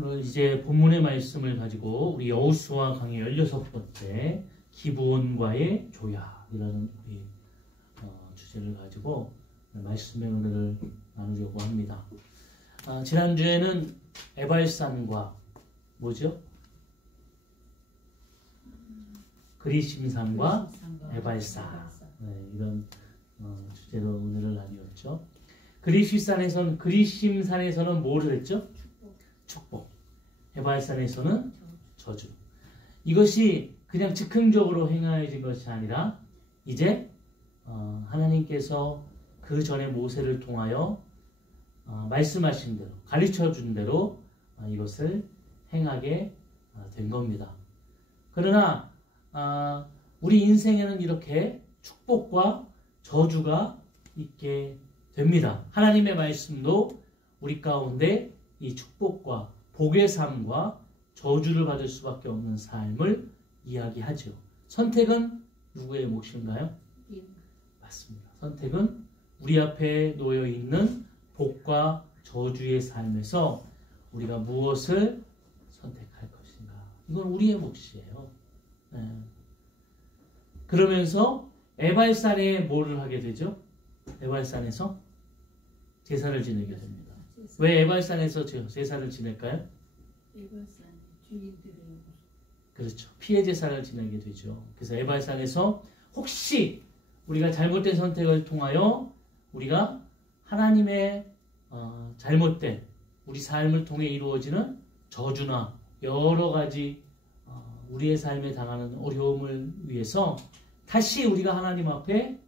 오늘 이제 본문의 말씀을 가지고 우리 여호수아 강의 16번째 기브온과의 조약이라는 우리 주제를 가지고 말씀의 은혜를 나누려고 합니다. 지난주에는 에발산과 뭐죠? 그리심산과 에발산, 네, 이런 주제로 은혜를 나누었죠. 그리심산에서는 뭐를 했죠? 축복. 에발산에서는 저주. 이것이 그냥 즉흥적으로 행하여진 것이 아니라 이제 하나님께서 그 전에 모세를 통하여 말씀하신 대로, 가르쳐 준 대로 이것을 행하게 된 겁니다. 그러나 우리 인생에는 이렇게 축복과 저주가 있게 됩니다. 하나님의 말씀도 우리 가운데 이 축복과 복의 삶과 저주를 받을 수밖에 없는 삶을 이야기하죠. 선택은 누구의 몫인가요? 맞습니다. 선택은 우리 앞에 놓여 있는 복과 저주의 삶에서 우리가 무엇을 선택할 것인가. 이건 우리의 몫이에요. 네. 그러면서 에발산에 뭐를 하게 되죠? 에발산에서 제사를 지내게 됩니다. 왜 에발산에서 제사를 지낼까요? 에발산 주인들의 그렇죠. 피해 제사를 지내게 되죠. 그래서 에발산에서 혹시 우리가 잘못된 선택을 통하여 우리가 하나님의 잘못된 우리 삶을 통해 이루어지는 저주나 여러 가지 우리의 삶에 당하는 어려움을 위해서 다시 우리가 하나님 앞에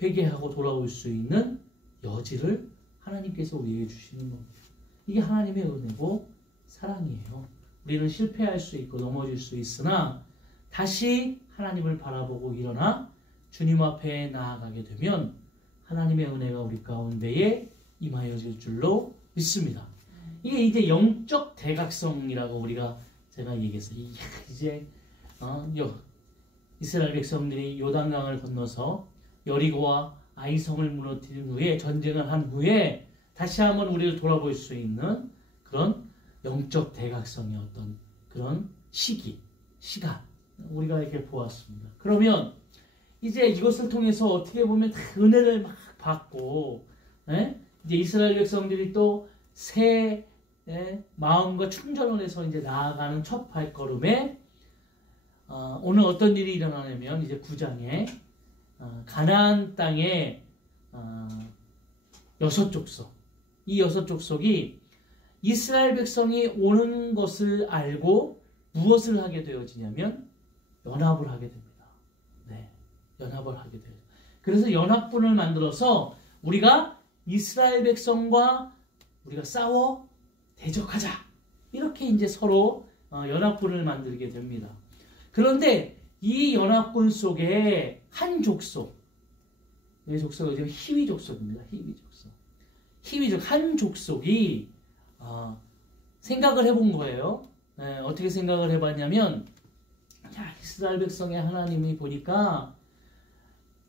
회개하고 돌아올 수 있는 여지를 하나님께서 우리에게 주시는 겁니다. 이게 하나님의 은혜고 사랑이에요. 우리는 실패할 수 있고 넘어질 수 있으나 다시 하나님을 바라보고 일어나 주님 앞에 나아가게 되면 하나님의 은혜가 우리 가운데에 임하여질 줄로 믿습니다. 이게 이제 영적 대각성이라고 제가 얘기했어요. 이제 이스라엘 백성들이 요단강을 건너서 여리고와 아이성을 무너뜨린 후에 전쟁을 한 후에 다시 한번 우리를 돌아볼 수 있는 그런 영적 대각성의 어떤 그런 시간 우리가 이렇게 보았습니다. 그러면 이제 이것을 통해서 어떻게 보면 다 은혜를 막 받고 이제 이스라엘 백성들이 또 새 마음과 충전을 해서 이제 나아가는 첫 발걸음에 오늘 어떤 일이 일어나냐면 이제 9장에 가나안 땅의 6족속 이 6족속이 이스라엘 백성이 오는 것을 알고 무엇을 하게 되어지냐면 연합을 하게 됩니다. 네, 연합을 하게 돼요. 그래서 연합군을 만들어서 우리가 이스라엘 백성과 우리가 싸워 대적하자. 이렇게 이제 서로 연합군을 만들게 됩니다. 그런데 이 연합군 속에 한 족속, 이 족속은 히위 족속입니다. 히위족 한 족속이 생각을 해본 거예요. 어떻게 생각을 해봤냐면 이스라엘 백성의 하나님이 보니까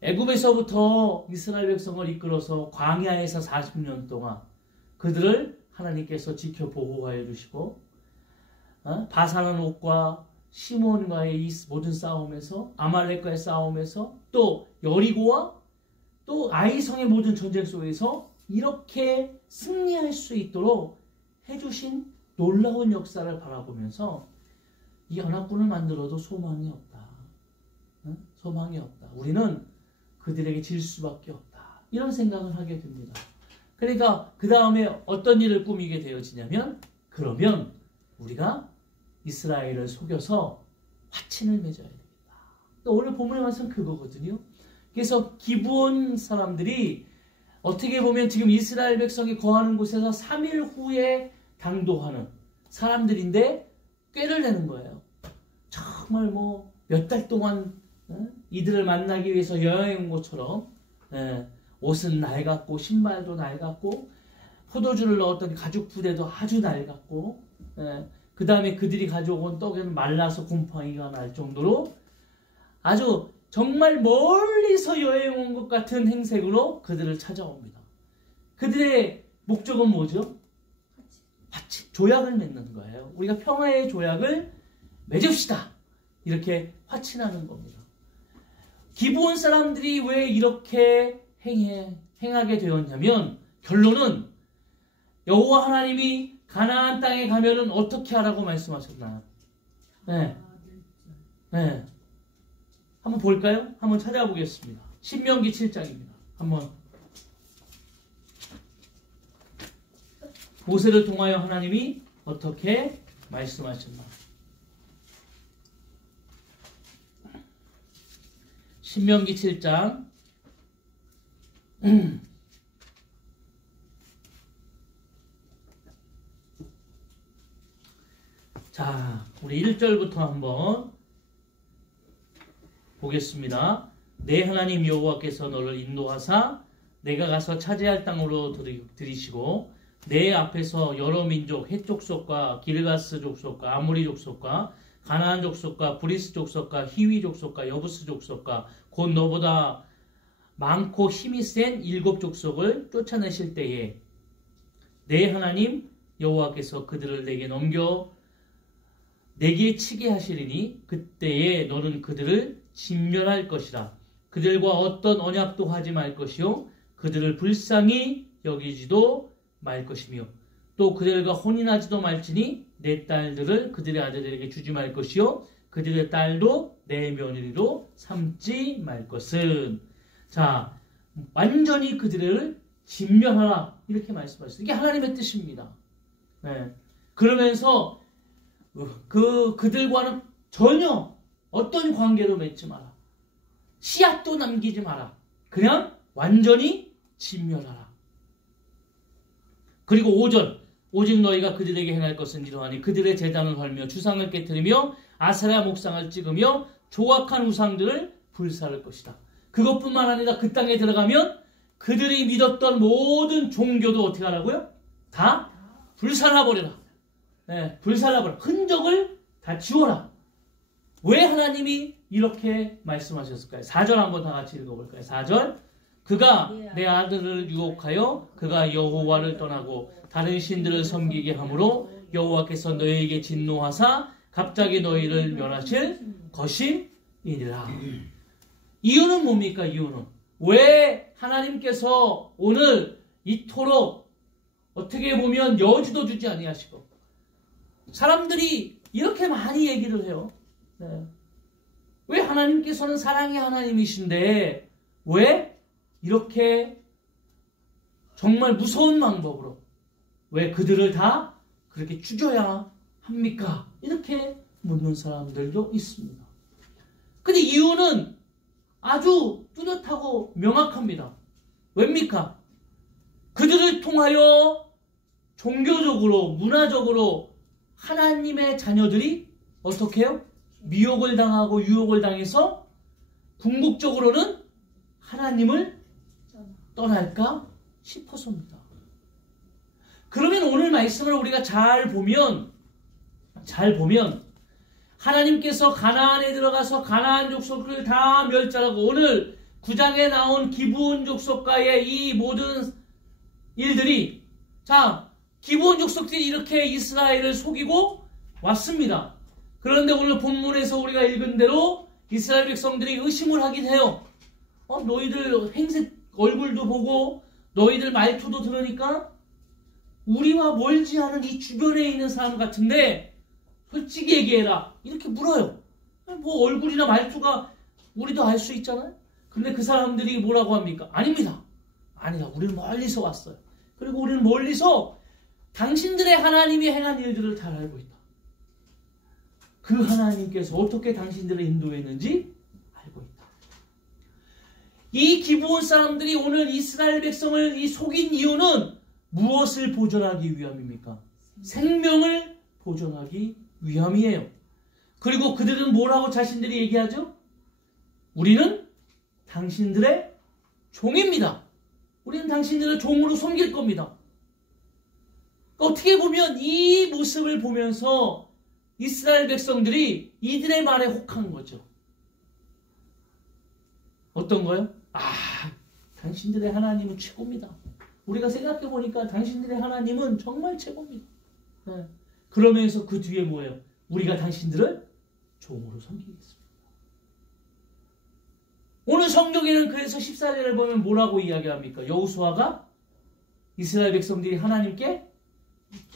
애굽에서부터 이스라엘 백성을 이끌어서 광야에서 40년 동안 그들을 하나님께서 지켜 보호하여 주시고 바산한 옥과 시몬과의 이 모든 싸움에서 아말렉과의 싸움에서 또 여리고와 또 아이성의 모든 전쟁 속에서 이렇게 승리할 수 있도록 해주신 놀라운 역사를 바라보면서 이 연합군을 만들어도 소망이 없다. 소망이 없다. 우리는 그들에게 질 수밖에 없다. 이런 생각을 하게 됩니다. 그러니까 그 다음에 어떤 일을 꾸미게 되어지냐면 그러면 우리가 이스라엘을 속여서 화친을 맺어야 됩니다. 오늘 본문의 말씀은 그거거든요. 그래서 기브온 사람들이 어떻게 보면 지금 이스라엘 백성이 거하는 곳에서 3일 후에 당도하는 사람들인데 꾀를 내는 거예요. 정말 몇 달 동안 이들을 만나기 위해서 여행해 온 것처럼 옷은 낡았고 신발도 낡았고 포도주를 넣었던 가죽 부대도 아주 낡았고 그 다음에 그들이 가져온 떡에는 말라서 곰팡이가 날 정도로 아주 정말 멀리서 여행 온 것 같은 행색으로 그들을 찾아옵니다. 그들의 목적은 뭐죠? 화친, 조약을 맺는 거예요. 우리가 평화의 조약을 맺읍시다. 이렇게 화친하는 겁니다. 기브온 사람들이 왜 이렇게 행하게 되었냐면 결론은 여호와 하나님이 가나안 땅에 가면은 어떻게 하라고 말씀하셨나요? 네. 네. 한번 볼까요? 한번 찾아보겠습니다. 신명기 7장입니다. 한번 모세를 통하여 하나님이 어떻게 말씀하셨나? 신명기 7장 자, 우리 1절부터 한번 보겠습니다. 내 하나님 여호와께서 너를 인도하사 내가 가서 차지할 땅으로 들이시고 내 앞에서 여러 민족 헷 족속과 길가스 족속과 아모리 족속과 가나안 족속과 브리스 족속과 히위 족속과 여부스 족속과 곧 너보다 많고 힘이 센 7 족속을 쫓아내실 때에 내 하나님 여호와께서 그들을 내게 넘겨 내게 치게 하시리니 그때에 너는 그들을 진멸할 것이라. 그들과 어떤 언약도 하지 말 것이요 그들을 불쌍히 여기지도 말 것이며 또 그들과 혼인하지도 말지니 내 딸들을 그들의 아들들에게 주지 말 것이요 그들의 딸도 내 며느리로 삼지 말 것은. 자, 완전히 그들을 진멸하라 이렇게 말씀하셨어요. 이게 하나님의 뜻입니다. 네. 그러면서 그들과는 전혀 어떤 관계도 맺지 마라. 씨앗도 남기지 마라. 그냥 완전히 진멸하라. 그리고 5절 오직 너희가 그들에게 행할 것은 이러하니 그들의 제단을 헐며 주상을 깨뜨리며 아세라 목상을 찍으며 조악한 우상들을 불사를 것이다. 그것뿐만 아니라 그 땅에 들어가면 그들이 믿었던 모든 종교도 어떻게 하라고요? 다 불살라버려라. 네, 불살라버려. 흔적을 다 지워라. 왜 하나님이 이렇게 말씀하셨을까요? 4절 한번 다 같이 읽어볼까요? 4절 그가 내 아들을 유혹하여 그가 여호와를 떠나고 다른 신들을 섬기게 하므로 여호와께서 너희에게 진노하사 갑자기 너희를 멸하실 것임이니라. 이유는 뭡니까? 이유는 왜 하나님께서 오늘 이토록 어떻게 보면 여주도 주지 아니하시고 사람들이 이렇게 많이 얘기를 해요. 네. 왜 하나님께서는 사랑의 하나님이신데 왜 이렇게 정말 무서운 방법으로 왜 그들을 다 그렇게 죽여야 합니까? 이렇게 묻는 사람들도 있습니다. 근데 이유는 아주 뚜렷하고 명확합니다. 왜입니까? 그들을 통하여 종교적으로 문화적으로 하나님의 자녀들이 어떻게 해요? 미혹을 당하고 유혹을 당해서 궁극적으로는 하나님을 떠날까 싶어서입니다. 그러면 오늘 말씀을 우리가 잘 보면 하나님께서 가나안에 들어가서 가나안 족속을 다 멸절하고 오늘 9장에 나온 기브온 족속과의 이 모든 일들이 자 기브온 족속들이 이렇게 이스라엘을 속이고 왔습니다. 그런데 오늘 본문에서 우리가 읽은 대로 이스라엘 백성들이 의심을 하긴 해요. 너희들 행색 얼굴도 보고 너희들 말투도 들으니까 우리와 멀지 않은 이 주변에 있는 사람 같은데 솔직히 얘기해라. 이렇게 물어요. 뭐 얼굴이나 말투가 우리도 알 수 있잖아요. 근데 그 사람들이 뭐라고 합니까? 아닙니다. 아니다. 우리는 멀리서 왔어요. 그리고 우리는 멀리서 당신들의 하나님이 행한 일들을 다 알고 있다. 그 하나님께서 어떻게 당신들을 인도했는지 알고 있다. 이 기브온 사람들이 오늘 이스라엘 백성을 이 속인 이유는 무엇을 보존하기 위함입니까? 생명을 보존하기 위함이에요. 그리고 그들은 뭐라고 자신들이 얘기하죠? 우리는 당신들의 종입니다. 우리는 당신들을 종으로 섬길 겁니다. 어떻게 보면 이 모습을 보면서 이스라엘 백성들이 이들의 말에 혹한 거죠. 어떤 거요? 당신들의 하나님은 최고입니다. 우리가 생각해 보니까 당신들의 하나님은 정말 최고입니다. 네. 그러면서 그 뒤에 뭐예요? 우리가 당신들을 종으로 섬기겠습니다. 오늘 성경에는 그래서 14절을 보면 뭐라고 이야기합니까? 여호수아가 이스라엘 백성들이 하나님께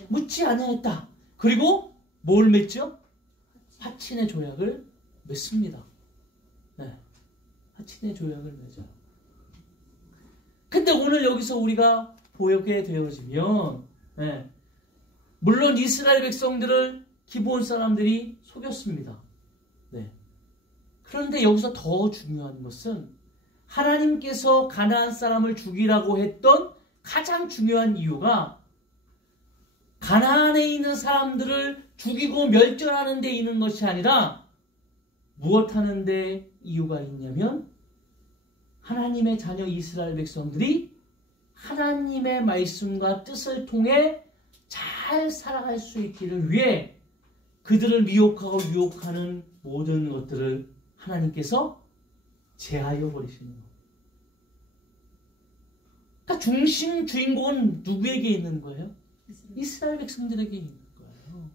묻지 아니하였다. 그리고 뭘 맺죠? 화친의 조약을 맺습니다. 네. 화친의 조약을 맺어요. 근데 오늘 여기서 우리가 보게 되어지면 네. 물론 이스라엘 백성들을 기브온 사람들이 속였습니다. 네. 그런데 여기서 더 중요한 것은 하나님께서 가나안 사람을 죽이라고 했던 가장 중요한 이유가 가나안에 있는 사람들을 죽이고 멸절하는 데 있는 것이 아니라 무엇 하는 데 이유가 있냐면 하나님의 자녀 이스라엘 백성들이 하나님의 말씀과 뜻을 통해 잘 살아갈 수 있기를 위해 그들을 미혹하고 유혹하는 모든 것들을 하나님께서 제하여 버리시는 거예요. 그러니까 중심 주인공은 누구에게 있는 거예요? 이스라엘 백성들에게 있는 거예요.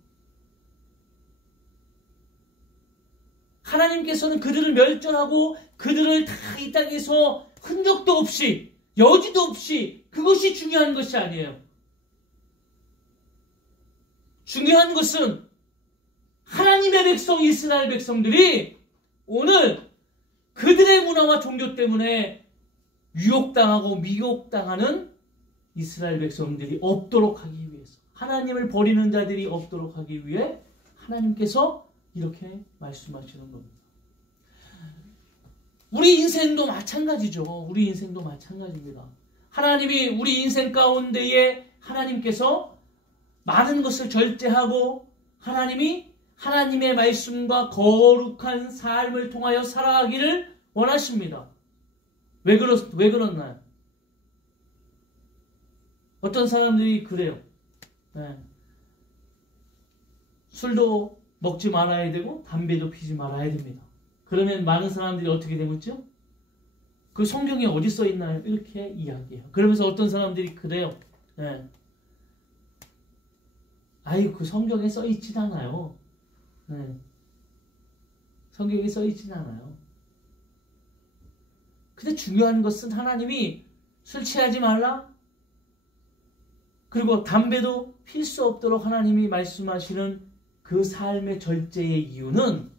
하나님께서는 그들을 멸절하고 그들을 다 이 땅에서 흔적도 없이 여지도 없이 그것이 중요한 것이 아니에요. 중요한 것은 하나님의 백성 이스라엘 백성들이 오늘 그들의 문화와 종교 때문에 유혹당하고 미혹당하는 이스라엘 백성들이 없도록 하기 위해서 하나님을 버리는 자들이 없도록 하기 위해 하나님께서 이렇게 말씀하시는 겁니다. 우리 인생도 마찬가지죠. 우리 인생도 마찬가지입니다. 하나님이 우리 인생 가운데에 하나님께서 많은 것을 절제하고 하나님이 하나님의 말씀과 거룩한 삶을 통하여 살아가기를 원하십니다. 왜 그렇나요? 어떤 사람들이 그래요. 네. 술도 먹지 말아야 되고 담배도 피지 말아야 됩니다. 그러면 많은 사람들이 어떻게 되겠죠? 그 성경에 어디 써 있나요? 이렇게 이야기해요. 그러면서 어떤 사람들이 그래요. 네. 아유, 그 성경에 써 있진 않아요. 네. 성경에 써 있진 않아요. 근데 중요한 것은 하나님이 술 취하지 말라. 그리고 담배도 필 수 없도록 하나님이 말씀하시는 그 삶의 절제의 이유는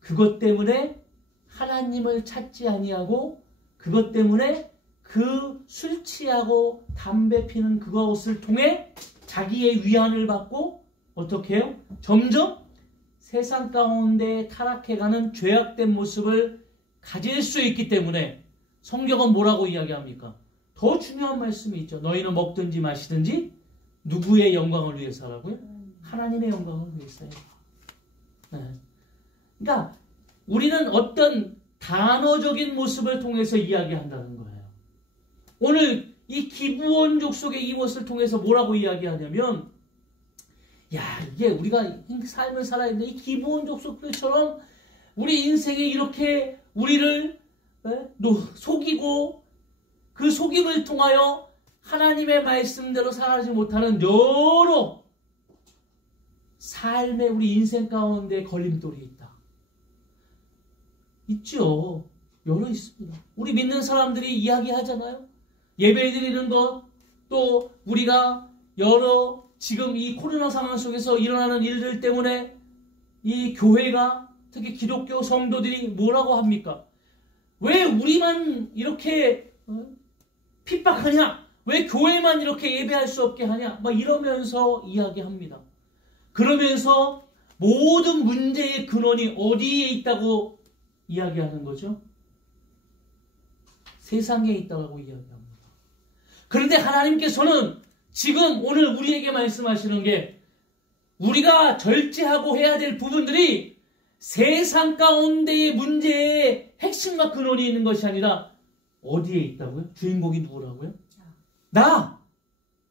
그것 때문에 하나님을 찾지 아니하고 그것 때문에 그 술 취하고 담배 피는 그것을 통해 자기의 위안을 받고 어떻게 해요? 점점 세상 가운데 타락해가는 죄악된 모습을 가질 수 있기 때문에 성경은 뭐라고 이야기합니까? 더 중요한 말씀이 있죠. 너희는 먹든지 마시든지 누구의 영광을 위해서 하라고요? 하나님의 영광을 위해서요. 네. 그러니까 우리는 어떤 단어적인 모습을 통해서 이야기한다는 거예요. 오늘 이 기브온 족속의 이것을 통해서 뭐라고 이야기하냐면 야, 이게 우리가 삶을 살아야 되는데 이 기브온 족속들처럼 우리 인생에 이렇게 우리를 속이고 그 속임을 통하여 하나님의 말씀대로 살아가지 못하는 여러 삶의 우리 인생 가운데 걸림돌이 있다. 있죠. 여러 있습니다. 우리 믿는 사람들이 이야기하잖아요. 예배 드리는 것, 또 우리가 여러 지금 이 코로나 상황 속에서 일어나는 일들 때문에 이 교회가 특히 기독교 성도들이 뭐라고 합니까? 왜 우리만 이렇게 핍박하냐? 왜 교회만 이렇게 예배할 수 없게 하냐? 막 이러면서 이야기합니다. 그러면서 모든 문제의 근원이 어디에 있다고 이야기하는 거죠? 세상에 있다고 이야기합니다. 그런데 하나님께서는 지금 오늘 우리에게 말씀하시는 게 우리가 절제하고 해야 될 부분들이 세상 가운데의 문제의 핵심과 근원이 있는 것이 아니라 어디에 있다고요? 주인공이 누구라고요? 나!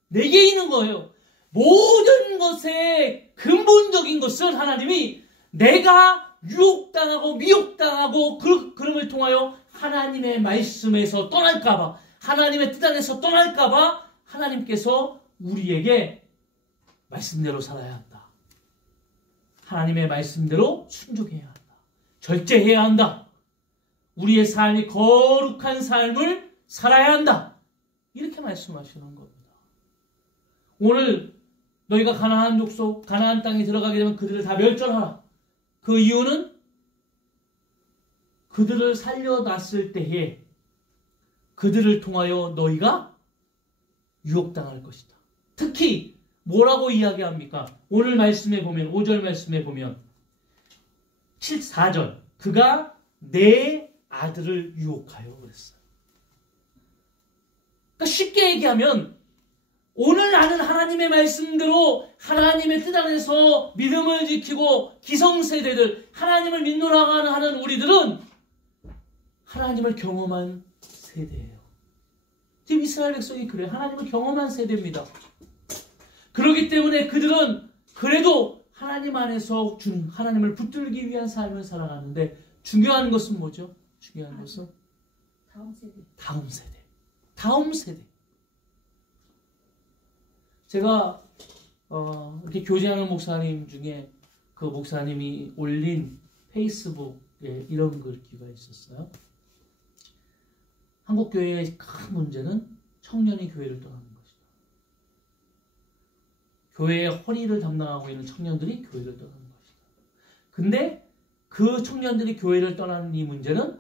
내게 있는 거예요. 모든 것의 근본적인 것은 하나님이 내가 유혹당하고 미혹당하고 그름을 통하여 하나님의 말씀에서 떠날까봐 하나님의 뜻 안에서 떠날까봐 하나님께서 우리에게 말씀대로 살아야 한다. 하나님의 말씀대로 순종해야 한다. 절제해야 한다. 우리의 삶이 거룩한 삶을 살아야 한다. 이렇게 말씀하시는 겁니다. 오늘 너희가 가나안 족속, 가나안 땅에 들어가게 되면 그들을 다 멸절하라. 그 이유는 그들을 살려놨을 때에 그들을 통하여 너희가 유혹당할 것이다. 특히 뭐라고 이야기합니까? 오늘 말씀에 보면 5절 말씀에 보면 4절 그가 내 아들을 유혹하여 그랬어요. 그러니까 쉽게 얘기하면 오늘 나는 하나님의 말씀대로 하나님의 뜻 안에서 믿음을 지키고 기성세대들 하나님을 믿노라 하는 우리들은 하나님을 경험한 세대예요. 지금 이스라엘 백성이 그래요. 하나님을 경험한 세대입니다. 그렇기 때문에 그들은 그래도 하나님 안에서 하나님을 붙들기 위한 삶을 살아가는데 중요한 것은 뭐죠? 중요한 것은 다음 세대. 제가 이렇게 교제하는 목사님 중에 그 목사님이 올린 페이스북에 이런 글귀가 있었어요. 한국 교회의 큰 문제는 청년이 교회를 떠나는 것이다. 교회의 허리를 담당하고 있는 청년들이 교회를 떠나는 것이다. 근데 그 청년들이 교회를 떠나는 이 문제는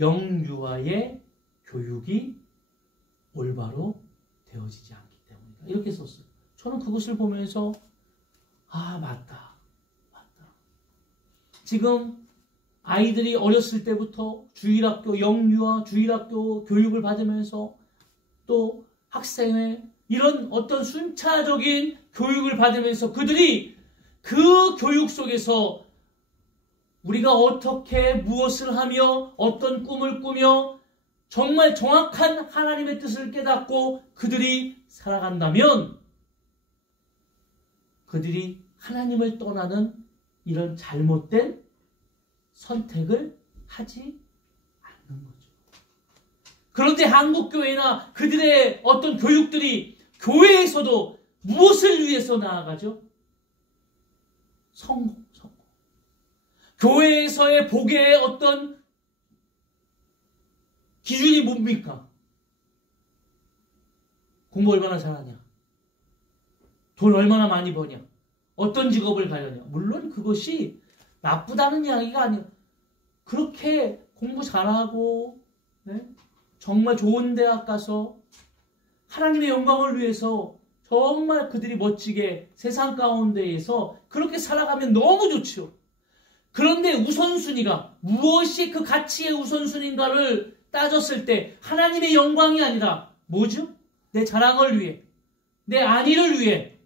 영유아의 교육이 올바로 되어지지 않기 때문이다. 이렇게 썼어요. 저는 그것을 보면서 맞다. 지금 아이들이 어렸을 때부터 주일학교, 영유아, 주일학교 교육을 받으면서 또 학생회 이런 어떤 순차적인 교육을 받으면서 그들이 그 교육 속에서 우리가 어떻게 무엇을 하며 어떤 꿈을 꾸며 정말 정확한 하나님의 뜻을 깨닫고 그들이 살아간다면 그들이 하나님을 떠나는 이런 잘못된 선택을 하지 않는 거죠. 그런데 한국교회나 그들의 어떤 교육들이 교회에서도 무엇을 위해서 나아가죠? 성공. 교회에서의 복의 어떤 기준이 뭡니까? 공부 얼마나 잘하냐? 돈 얼마나 많이 버냐? 어떤 직업을 가려냐? 물론 그것이 나쁘다는 이야기가 아니에요. 그렇게 공부 잘하고 정말 좋은 대학 가서 하나님의 영광을 위해서 정말 그들이 멋지게 세상 가운데에서 그렇게 살아가면 너무 좋죠. 그런데 우선순위가 무엇이 그 가치의 우선순위인가를 따졌을 때 하나님의 영광이 아니라 뭐죠? 내 자랑을 위해, 내 안위를 위해,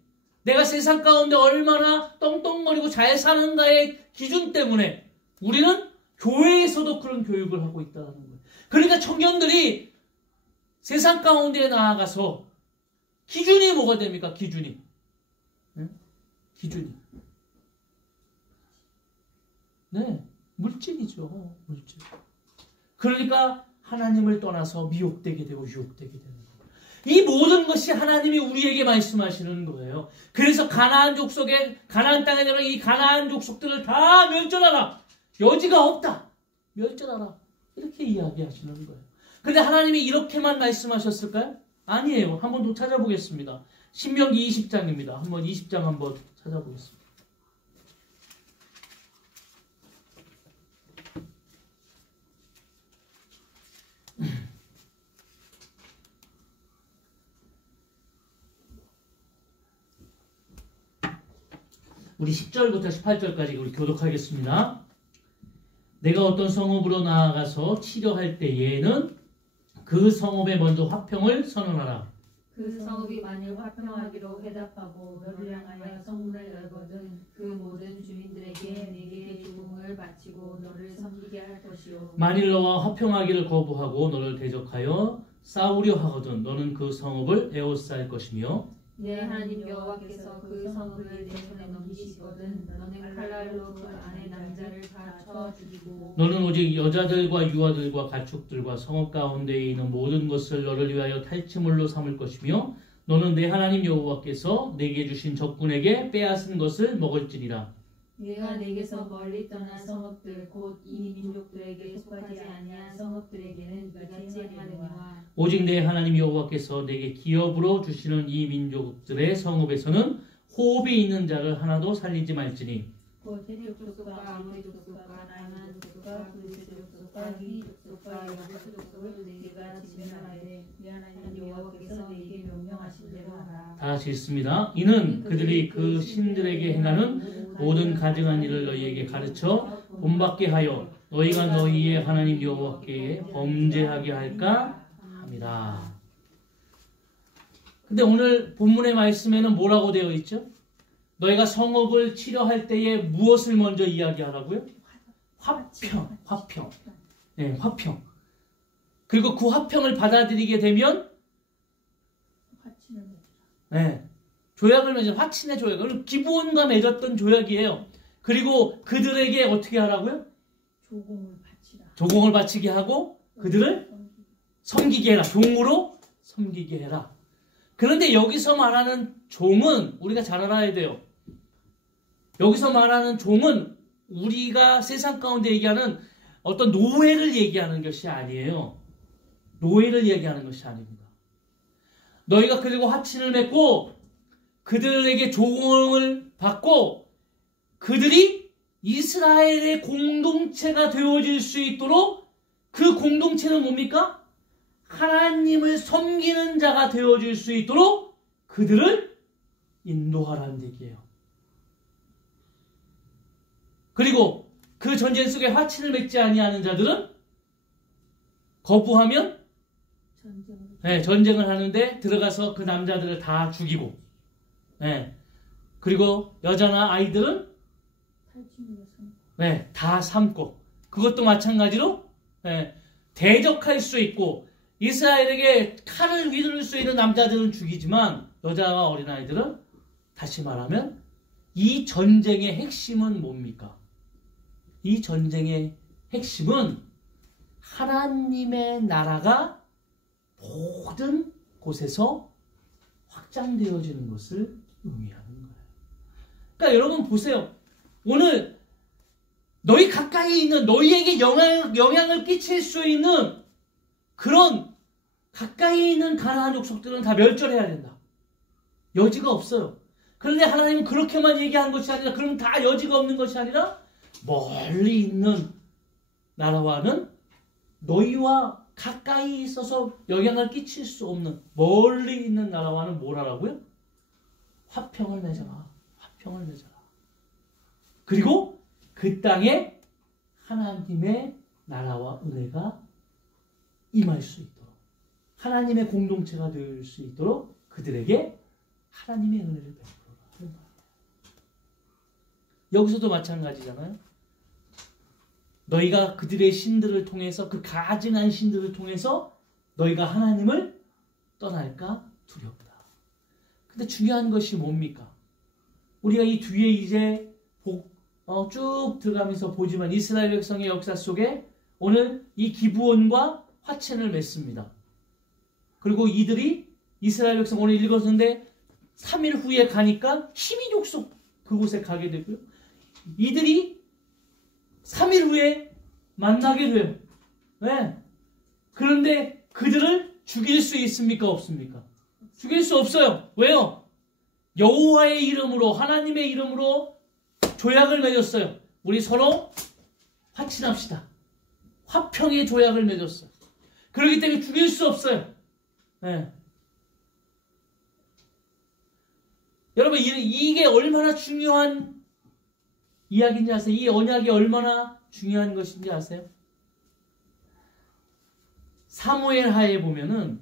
내가 세상 가운데 얼마나 떵떵거리고 잘 사는가의 기준 때문에 우리는 교회에서도 그런 교육을 하고 있다는 거예요. 그러니까 청년들이 세상 가운데에 나아가서 기준이 뭐가 됩니까? 기준이. 네, 물질이죠. 물질. 그러니까 하나님을 떠나서 미혹되게 되고 유혹되게 되는 거예요. 이 모든 것이 하나님이 우리에게 말씀하시는 거예요. 그래서 가나안 땅에 들어 이 가나안 족속들을 다 멸절하라. 여지가 없다. 멸절하라. 이렇게 이야기하시는 거예요. 근데 하나님이 이렇게만 말씀하셨을까요? 아니에요. 한번 더 찾아보겠습니다. 신명기 20장입니다. 한번 20장 한번 찾아보겠습니다. 우리 10절부터 18절까지 우리 교독하겠습니다. 내가 어떤 성읍으로 나아가서 치려할 때에는 그 성읍에 먼저 화평을 선언하라. 그 성읍이 만일 화평하기로 회답하고 너를 향하여 성문을 열거든 그 모든 주민들에게 네게 죽음을 바치고 너를 섬기게 할 것이요. 만일 너와 화평하기를 거부하고 너를 대적하여 싸우려 하거든 너는 그 성읍을 에워쌀 것이며 내 하나님 여호와께서 그 성읍을 내 손에 넘기시거든 너는 칼날로 그 안에 남자를 다 쳐 죽이고 너는 오직 여자들과 유아들과 가축들과 성읍 가운데에 있는 모든 것을 너를 위하여 탈취물로 삼을 것이며 너는 내 하나님 여호와께서 내게 주신 적군에게 빼앗은 것을 먹을지니라. 내가 내게서 멀리 떠난 성읍들 곧 이 민족들에게 속하지 아니한 성읍들에게는 이같이 행하려니와 오직 내 하나님 여호와께서 내게 기업으로 주시는 이 민족들의 성읍에서는 호흡이 있는 자를 하나도 살리지 말지니 곧 헤트 족속과 아모리 족속과 나만 족속과 브리스 족속과 히 족속과 여부스 족속을 내가 진멸하되 네 하나님 여호와께서 내게 명령하신 대로 하라. 다 같이 읽습니다. 이는 그들이 그 신들에게 행하는 모든 가증한 일을 너희에게 가르쳐 본받게 하여 너희가 너희의 하나님 여호와께 범죄하게 할까 합니다. 근데 오늘 본문의 말씀에는 뭐라고 되어 있죠? 너희가 성읍을 치려할 때에 무엇을 먼저 이야기하라고요? 화평. 네, 화평. 그리고 그 화평을 받아들이게 되면 네, 조약을 맺은 화친의 조약을 기브온과 맺었던 조약이에요. 그리고 그들에게 어떻게 하라고요? 조공을 바치게 하고 그들을 섬기게 해라. 종으로 섬기게 해라. 그런데 여기서 말하는 종은 우리가 잘 알아야 돼요. 여기서 말하는 종은 우리가 세상 가운데 얘기하는 어떤 노예를 얘기하는 것이 아니에요. 노예를 얘기하는 것이 아닙니다. 너희가 그리고 화친을 맺고 그들에게 조공을 받고 그들이 이스라엘의 공동체가 되어질 수 있도록 그 공동체는 뭡니까? 하나님을 섬기는 자가 되어질 수 있도록 그들을 인도하라는 얘기예요. 그리고 그 전쟁 속에 화친을 맺지 아니하는 자들은 거부하면 전쟁을 하는데 들어가서 그 남자들을 다 죽이고 그리고 여자나 아이들은 다 삼고 그것도 마찬가지로 대적할 수 있고 이스라엘에게 칼을 휘두를 수 있는 남자들은 죽이지만 여자와 어린아이들은 다시 말하면 이 전쟁의 핵심은 뭡니까? 이 전쟁의 핵심은 하나님의 나라가 모든 곳에서 확장되어지는 것을 의미하는 거예요. 그러니까 여러분 보세요. 오늘 너희 가까이 있는 너희에게 영향을 끼칠 수 있는 그런 가까이 있는 가나안 족속들은 다 멸절해야 된다. 여지가 없어요. 그런데 하나님은 그렇게만 얘기하는 것이 아니라 그럼 다 여지가 없는 것이 아니라 멀리 있는 나라와는 너희와 가까이 있어서 영향을 끼칠 수 없는 멀리 있는 나라와는 뭘 하라고요? 화평을 맺어라. 화평을 맺어라. 그리고 그 땅에 하나님의 나라와 은혜가 임할 수 있도록 하나님의 공동체가 될 수 있도록 그들에게 하나님의 은혜를 베풀어라. 여기서도 마찬가지잖아요. 너희가 그들의 신들을 통해서 그 가증한 신들을 통해서 너희가 하나님을 떠날까 두렵다. 근데 중요한 것이 뭡니까? 우리가 이 뒤에 이제 쭉 들어가면서 보지만 이스라엘 백성의 역사 속에 오늘 이 기브온과 화친을 맺습니다. 그리고 이들이 이스라엘 백성 오늘 읽었는데 3일 후에 가니까 12족속 그곳에 가게 되고요. 이들이 3일 후에 만나게 돼요. 네. 그런데 그들을 죽일 수 있습니까? 없습니까? 죽일 수 없어요. 왜요? 여호와의 이름으로 하나님의 이름으로 조약을 맺었어요. 우리 서로 화친합시다. 화평의 조약을 맺었어요. 그렇기 때문에 죽일 수 없어요. 네. 여러분 이게 얼마나 중요한 이야기인지 아세요? 이 언약이 얼마나 중요한 것인지 아세요? 사무엘 하에 보면은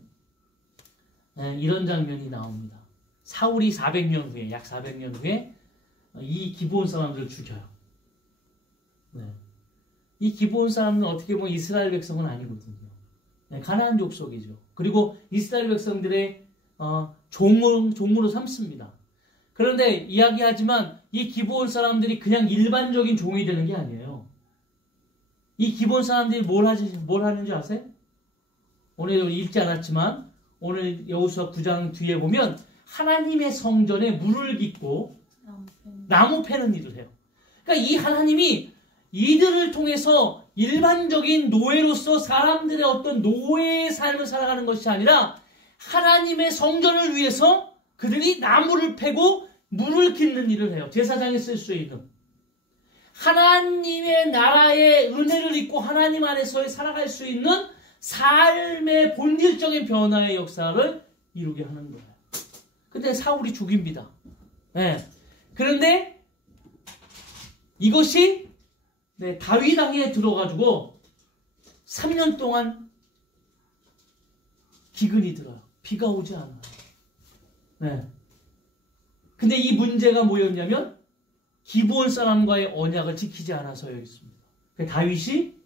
이런 장면이 나옵니다. 사울이 400년 후에 약 400년 후에 이 기브온 사람들을 죽여요. 네. 이 기브온 사람은 어떻게 보면 이스라엘 백성은 아니거든요. 네, 가나안 족속이죠. 그리고 이스라엘 백성들의 종으로 삼습니다. 그런데 이야기하지만 이 기브온 사람들이 그냥 일반적인 종이 되는 게 아니에요. 이 기브온 사람들이 뭘 하는지 아세요? 오늘 읽지 않았지만 오늘 여호수아 9장 뒤에 보면 하나님의 성전에 물을 깃고 나무 패는 일을 해요. 그러니까 이 하나님이 이들을 통해서 일반적인 노예로서 사람들의 어떤 노예의 삶을 살아가는 것이 아니라 하나님의 성전을 위해서 그들이 나무를 패고 물을 깃는 일을 해요. 제사장에 쓸 수 있는. 하나님의 나라의 은혜를 입고 하나님 안에서 살아갈 수 있는 삶의 본질적인 변화의 역사를 이루게 하는 거예요. 근데 사울이 죽입니다. 네. 그런데 이것이 다윗 왕에 들어가지고 3년 동안 기근이 들어요. 비가 오지 않아요. 네. 근데 이 문제가 뭐였냐면 기브온 사람과의 언약을 지키지 않아서였습니다. 다윗이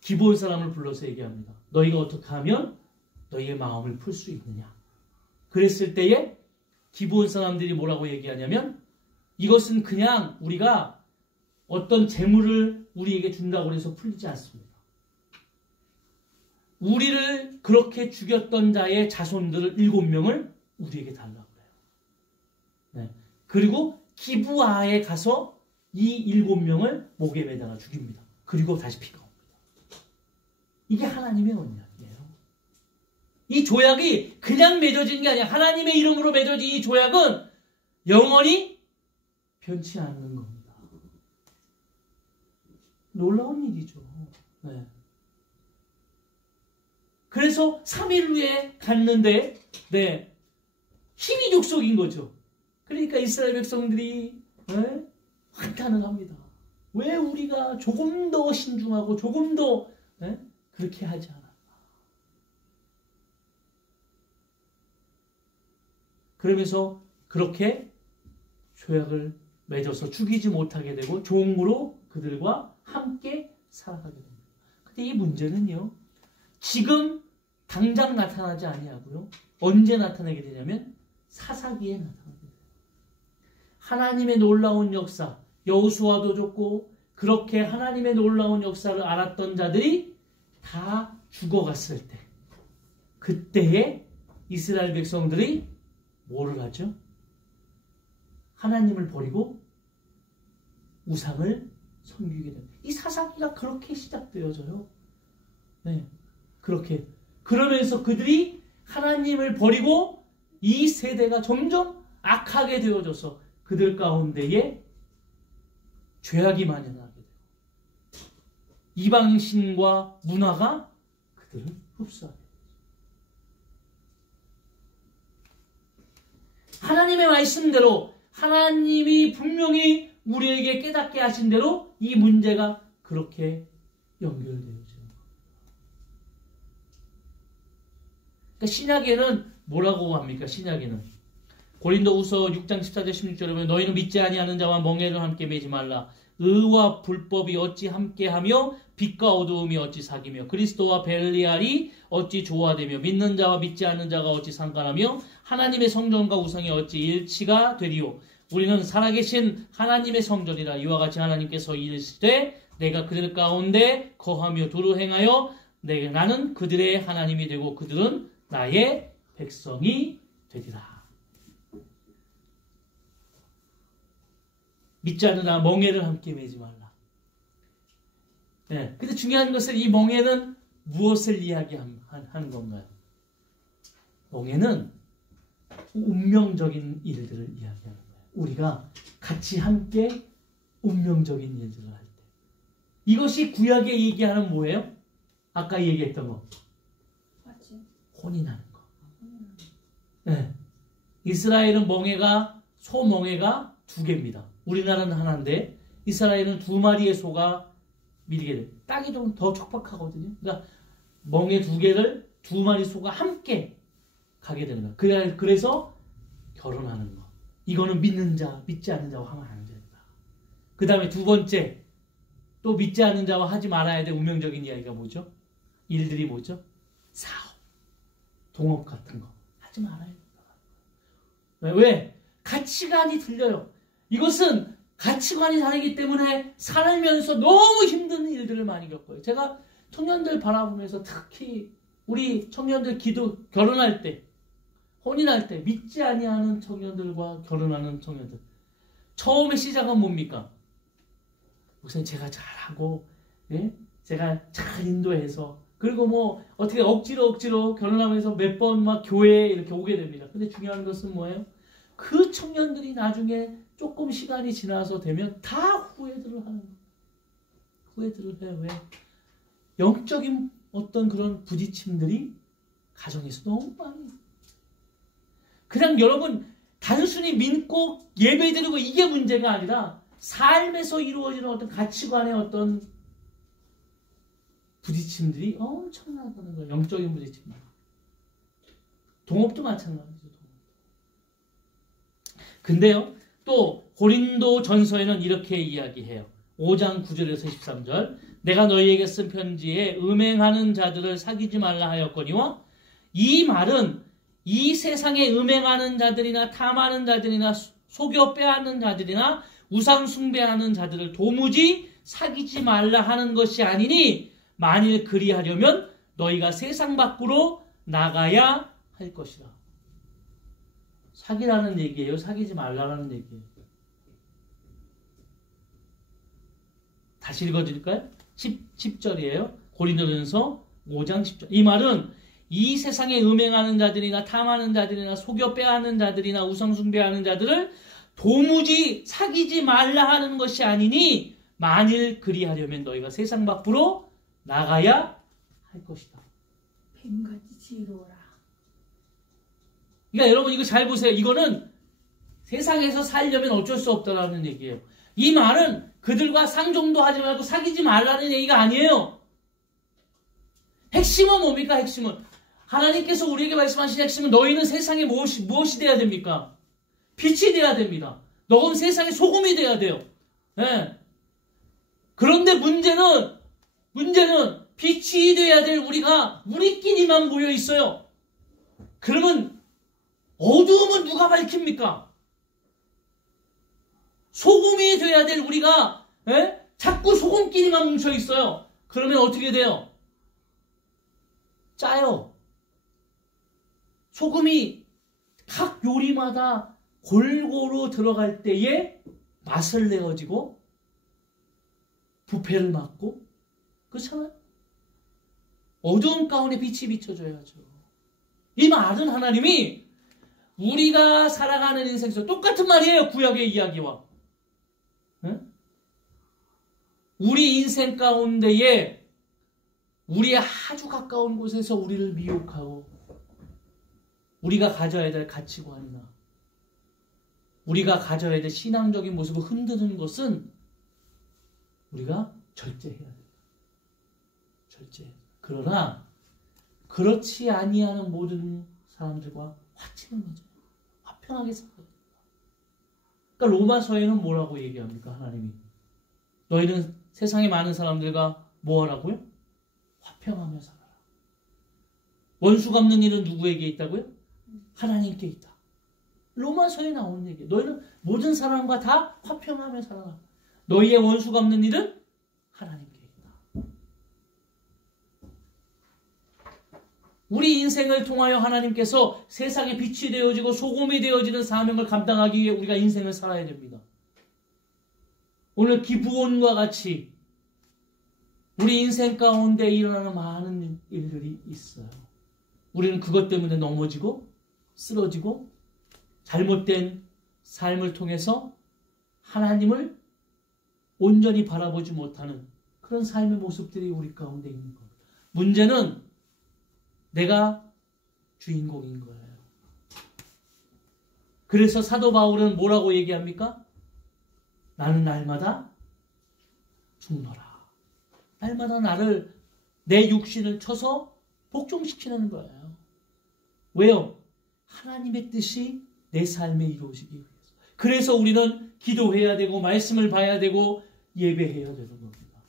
기브온 사람을 불러서 얘기합니다. 너희가 어떻게 하면 너희의 마음을 풀 수 있느냐. 그랬을 때에 기브온 사람들이 뭐라고 얘기하냐면 이것은 그냥 우리가 어떤 재물을 우리에게 준다고 해서 풀리지 않습니다. 우리를 그렇게 죽였던 자의 자손들을 7명을 우리에게 달라고 해요. 네. 그리고 기브아에 가서 이 7명을 목에 매달아 죽입니다. 그리고 다시 피가 옵니다. 이게 하나님의 언약이에요. 이 조약이 그냥 맺어진 게 아니야. 하나님의 이름으로 맺어진 이 조약은 영원히 변치 않는 겁니다. 놀라운 일이죠. 네. 그래서 3일 후에 갔는데 힘이 족속인 거죠. 그러니까 이스라엘 백성들이 한탄을 합니다. 왜 우리가 조금 더 신중하고 조금 더 그렇게 하지 않았나. 그러면서 그렇게 조약을 맺어서 죽이지 못하게 되고 종으로 그들과 함께 살아가게 됩니다. 근데 이 문제는요. 지금 당장 나타나지 아니하고요. 언제 나타나게 되냐면 사사기에 나타나게 돼요. 하나님의 놀라운 역사, 여호수아도 좋고 그렇게 하나님의 놀라운 역사를 알았던 자들이 다 죽어갔을 때 그때에 이스라엘 백성들이 뭐를 하죠? 하나님을 버리고 우상을 섬기게 됩니다. 이 사사기가 그렇게 시작되어져요. 네, 그렇게. 그러면서 그들이 하나님을 버리고 이 세대가 점점 악하게 되어져서 그들 가운데에 죄악이 만연하게 돼요. 이방신과 문화가 그들을 흡수하게 돼요. 하나님의 말씀대로 하나님이 분명히 우리에게 깨닫게 하신 대로 이 문제가 그렇게 연결되어져요. 그러니까 신약에는 뭐라고 합니까? 신약에는 고린도후서 6장 14절 16절에 보면 너희는 믿지 아니하는 자와 멍에를 함께 매지 말라. 의와 불법이 어찌 함께하며 빛과 어두움이 어찌 사귀며 그리스도와 벨리알이 어찌 조화되며 믿는 자와 믿지 않는 자가 어찌 상관하며 하나님의 성전과 우상이 어찌 일치가 되리요. 우리는 살아계신 하나님의 성전이라. 이와 같이 하나님께서 이르시되 내가 그들 가운데 거하며 두루 행하여 나는 그들의 하나님이 되고 그들은 나의 백성이 되리라. 믿지 않으나 멍에를 함께 매지 말라. 네. 근데 중요한 것은 이 멍에는 무엇을 이야기하는 건가요? 멍에는 운명적인 일들을 이야기하는 거예요. 우리가 같이 함께 운명적인 일들을 할 때. 이것이 구약에 얘기하는 뭐예요? 아까 얘기했던 거. 혼인하는 거. 네. 이스라엘은 멍에가, 소멍에가 2개입니다. 우리나라는 하나인데 이스라엘은 2마리의 소가 밀게 돼요. 땅이 좀 더 촉박하거든요. 그러니까 멍에 2개를 2마리 소가 함께 가게 되는 거예요. 그래서 결혼하는 거. 이거는 믿는 자, 믿지 않는 자와 하면 안 된다. 그 다음에 2번째, 또 믿지 않는 자와 하지 말아야 될 운명적인 이야기가 뭐죠? 일들이 뭐죠? 사업, 동업 같은 거 하지 말아야 된다. 왜? 가치관이 들려요. 이것은 가치관이 다르기 때문에 살면서 너무 힘든 일들을 많이 겪어요. 제가 청년들 바라보면서 특히 우리 청년들 결혼할 때, 혼인할 때 믿지 아니하는 청년들과 결혼하는 청년들. 처음에 시작은 뭡니까? 우선 제가 잘하고, 예? 제가 잘 인도해서, 그리고 뭐 어떻게 억지로 결혼하면서 몇 번 막 교회에 이렇게 오게 됩니다. 근데 중요한 것은 뭐예요? 그 청년들이 나중에 조금 시간이 지나서 되면 다 후회들을 하는 거예요. 후회들을 해요. 왜? 영적인 어떤 그런 부딪힘들이 가정에서 너무 많이. 그냥 여러분 단순히 믿고 예배드리고 이게 문제가 아니라 삶에서 이루어지는 어떤 가치관의 어떤 부딪힘들이 엄청나다는 거예요. 영적인 부딪힘들. 동업도 마찬가지죠. 근데요, 또 고린도 전서에는 이렇게 이야기해요. 5장 9절에서 13절. 내가 너희에게 쓴 편지에 음행하는 자들을 사귀지 말라 하였거니와, 이 말은 이 세상에 음행하는 자들이나 탐하는 자들이나 속여 빼앗는 자들이나 우상 숭배하는 자들을 도무지 사귀지 말라 하는 것이 아니니, 만일 그리하려면 너희가 세상 밖으로 나가야 할 것이라. 사귀라는 얘기예요? 사귀지 말라는 얘기예요? 다시 읽어드릴까요? 10절이에요. 고린도전서 5장 10절. 이 말은 이 세상에 음행하는 자들이나 탐하는 자들이나 속여 빼앗는 자들이나 우상 숭배하는 자들을 도무지 사귀지 말라 하는 것이 아니니, 만일 그리하려면 너희가 세상 밖으로 나가야 할 것이다. 뱀같이 지루하라. 그러니까 여러분 이거 잘 보세요. 이거는 세상에서 살려면 어쩔 수 없다라는 얘기예요. 이 말은 그들과 상종도 하지 말고 사귀지 말라는 얘기가 아니에요. 핵심은 뭡니까? 핵심은 하나님께서 우리에게 말씀하신 핵심은 너희는 세상에 무엇이 돼야 됩니까? 빛이 돼야 됩니다. 너는 세상의 소금이 돼야 돼요. 네. 그런데 문제는 빛이 돼야 될 우리끼리만 모여 있어요. 그러면 어두움은 누가 밝힙니까? 소금이 돼야 될 우리가 자꾸 소금끼리만 뭉쳐 있어요. 그러면 어떻게 돼요? 짜요. 소금이 각 요리마다 골고루 들어갈 때에 맛을 내어지고 부패를 막고, 그렇잖아요? 어두운 가운데 빛이 비춰져야죠. 이 말은 하나님이 우리가 살아가는 인생에서 똑같은 말이에요. 구약의 이야기와. 응? 우리 인생 가운데에 우리의 아주 가까운 곳에서 우리를 미혹하고 우리가 가져야 될 가치관이나 우리가 가져야 될 신앙적인 모습을 흔드는 것은 우리가 절제해야 됩니다. 절제. 그러나 그렇지 아니하는 모든 사람들과 화친을 맺어요. 화평하게 살아야 됩니다. 그러니까 로마서에는 뭐라고 얘기합니까? 하나님이 너희는 세상에 많은 사람들과 뭐 하라고요? 화평하며 살아라. 원수 갚는 일은 누구에게 있다고요? 하나님께 있다. 로마서에 나오는 얘기예요. 너희는 모든 사람과 다 화평하며 살아라. 너희의 원수 갚는 일은 하나님께 있다. 우리 인생을 통하여 하나님께서 세상에 빛이 되어지고 소금이 되어지는 사명을 감당하기 위해 우리가 인생을 살아야 됩니다. 오늘 기브온과 같이 우리 인생 가운데 일어나는 많은 일들이 있어요. 우리는 그것 때문에 넘어지고 쓰러지고 잘못된 삶을 통해서 하나님을 온전히 바라보지 못하는 그런 삶의 모습들이 우리 가운데 있는 겁니다. 문제는 내가 주인공인 거예요. 그래서 사도 바울은 뭐라고 얘기합니까? 나는 날마다 죽노라. 날마다 나를, 내 육신을 쳐서 복종시키는 거예요. 왜요? 하나님의 뜻이 내 삶에 이루어지기 위해서. 그래서 우리는 기도해야 되고 말씀을 봐야 되고 예배해야 되는 겁니다.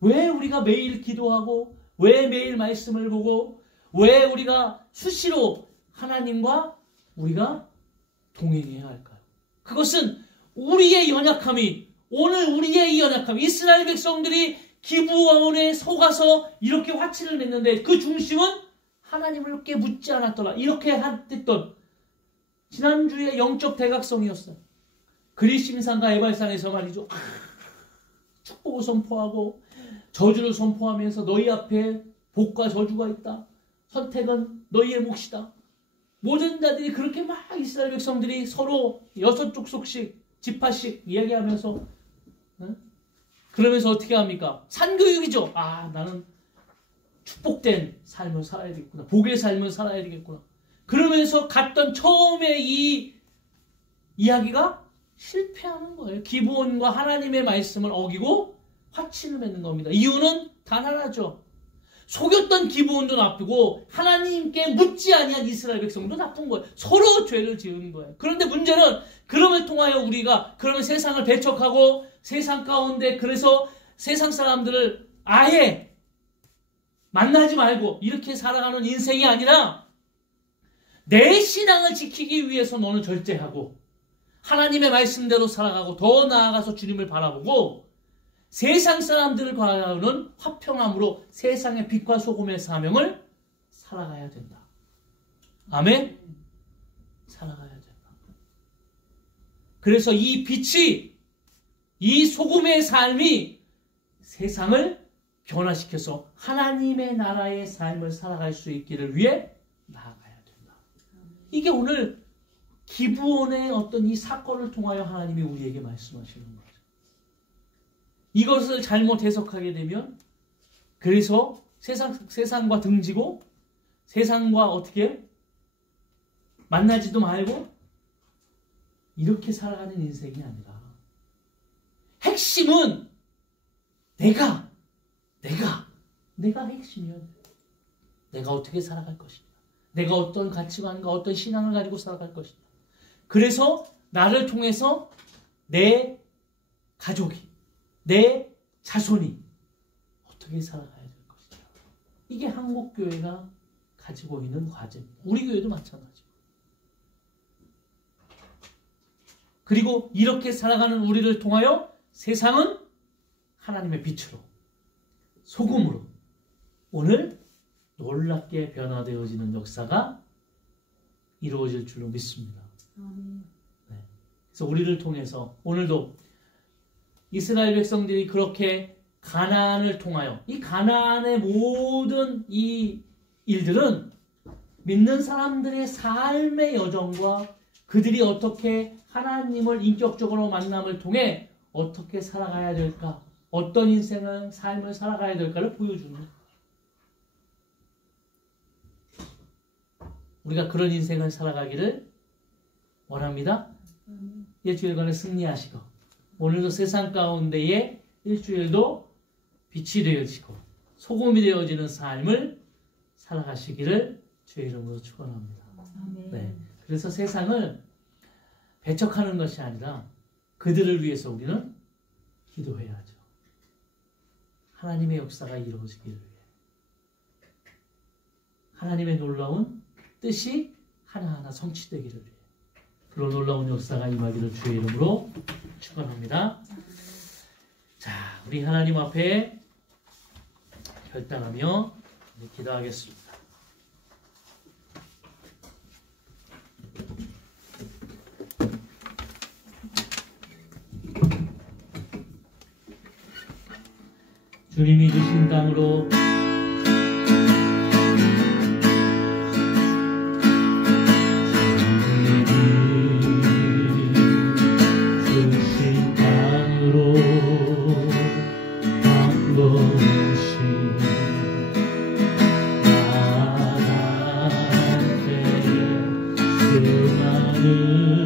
왜 우리가 매일 기도하고 왜 매일 말씀을 보고 왜 우리가 수시로 하나님과 우리가 동행해야 할까요? 그것은 우리의 연약함이, 오늘 우리의 이 연약함, 이스라엘 백성들이 기브온에 속아서 이렇게 화친을 맺는데 그 중심은 하나님을 깨묻지 않았더라. 이렇게 했던 지난주에 영적 대각성이었어요. 그리심산과 에발산에서 말이죠. 축복을 선포하고 저주를 선포하면서 너희 앞에 복과 저주가 있다. 선택은 너희의 몫이다. 모든 자들이 그렇게 막 이스라엘 백성들이 서로 6족속씩 지파씩 이야기하면서 그러면서 어떻게 합니까? 산교육이죠. 아, 나는 축복된 삶을 살아야 되겠구나. 복의 삶을 살아야 되겠구나. 그러면서 갔던 처음에 이 이야기가 실패하는 거예요. 기브온과 하나님의 말씀을 어기고 화친을 맺는 겁니다. 이유는 단 하나죠. 속였던 기브온도 나쁘고 하나님께 묻지 아니한 이스라엘 백성도 나쁜 거예요. 서로 죄를 지은 거예요. 그런데 문제는 그럼을 통하여 우리가 그러면 세상을 배척하고 세상 가운데 그래서 세상 사람들을 아예 만나지 말고 이렇게 살아가는 인생이 아니라 내 신앙을 지키기 위해서 너는 절제하고 하나님의 말씀대로 살아가고 더 나아가서 주님을 바라보고 세상 사람들을 바라보는 화평함으로 세상의 빛과 소금의 사명을 살아가야 된다. 아멘? 살아가야 된다. 그래서 이 빛이 이 소금의 삶이 세상을 변화시켜서 하나님의 나라의 삶을 살아갈 수 있기를 위해 나아가야 된다. 이게 오늘 기브온의 어떤 이 사건을 통하여 하나님이 우리에게 말씀하시는 거죠. 이것을 잘못 해석하게 되면 그래서 세상과 등지고 세상과 어떻게 만나지도 말고 이렇게 살아가는 인생이 아니라 핵심은 내가 핵심이야. 내가 어떻게 살아갈 것이냐. 내가 어떤 가치관과 어떤 신앙을 가지고 살아갈 것이냐. 그래서 나를 통해서 내 가족이, 내 자손이 어떻게 살아가야 될 것이냐. 이게 한국교회가 가지고 있는 과제입니다. 우리 교회도 마찬가지고. 그리고 이렇게 살아가는 우리를 통하여 세상은 하나님의 빛으로, 소금으로 오늘 놀랍게 변화되어지는 역사가 이루어질 줄로 믿습니다. 네. 그래서 우리를 통해서 오늘도 이스라엘 백성들이 그렇게 가나안을 통하여 이 가나안의 모든 이 일들은 믿는 사람들의 삶의 여정과 그들이 어떻게 하나님을 인격적으로 만남을 통해 어떻게 살아가야 될까, 어떤 인생을 삶을 살아가야 될까를 보여주는 거예요. 우리가 그런 인생을 살아가기를 원합니다. 일주일간의 승리하시고 오늘도 세상 가운데에 일주일도 빛이 되어지고 소금이 되어지는 삶을 살아가시기를 주의 이름으로 축원합니다. 네. 그래서 세상을 배척하는 것이 아니라 그들을 위해서 우리는 기도해야죠. 하나님의 역사가 이루어지기를 위해 하나님의 놀라운 뜻이 하나하나 성취되기를 위해 그런 놀라운 역사가 임하기를 주의 이름으로 축원합니다. 자, 우리 하나님 앞에 결단하며 기도하겠습니다. 주님이 주신 땅으로 그